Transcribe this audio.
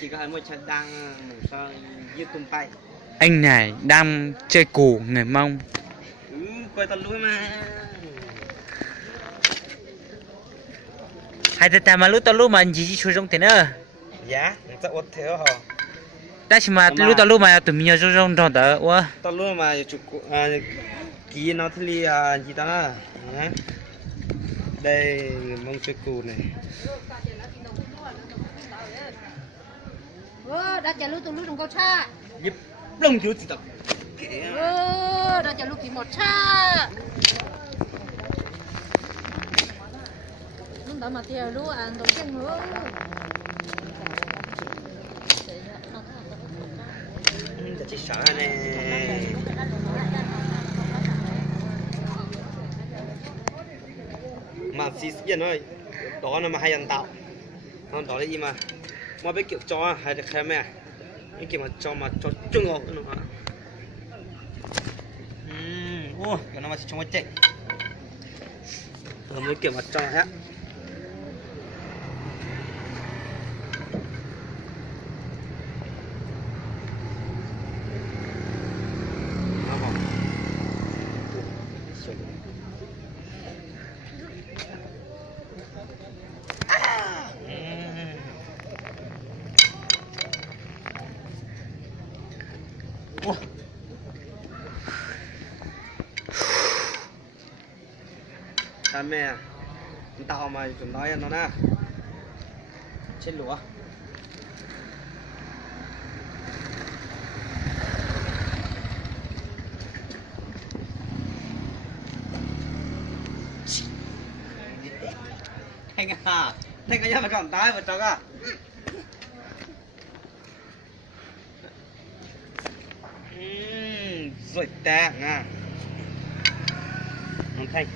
chỉ có hai mươi chân đang sao như tung bay. Anh này đang chơi cù người Mông. Coi tao lúa mà. Hai ta mà lúc mà chỉ chui trong thế nữa. Dạ, tao ốt theo hả? Ta chỉ mà lúc mà tụi mình nhớ trong trong đó quá. Tao lúa mà chụp kỹ nó thì gì ta? Đây người Mông chơi cù này. Đã trả lúc tôi lúc trong câu cha. Giúp lông chú tập. Đã trả lúc chỉ một cha. Lúc đó mà tiêu lúc ăn đồ chân nữa. Chỉ sợ này. Mà xí xí ơi, đó nó mà hay ăn tạo. Nó đó là gì mà biết kiểu cho hay được khai mẹ. Cái kiểu mà cho chung ngọt nữa mà. Ô, cái nó mà chỉ trong cái chạy. Mới kiểu mà cho hết. Cha mẹ tao mà chúng nói nó nè chết lúa thanh à mà còn tái vào trong à rồi tạng à thanh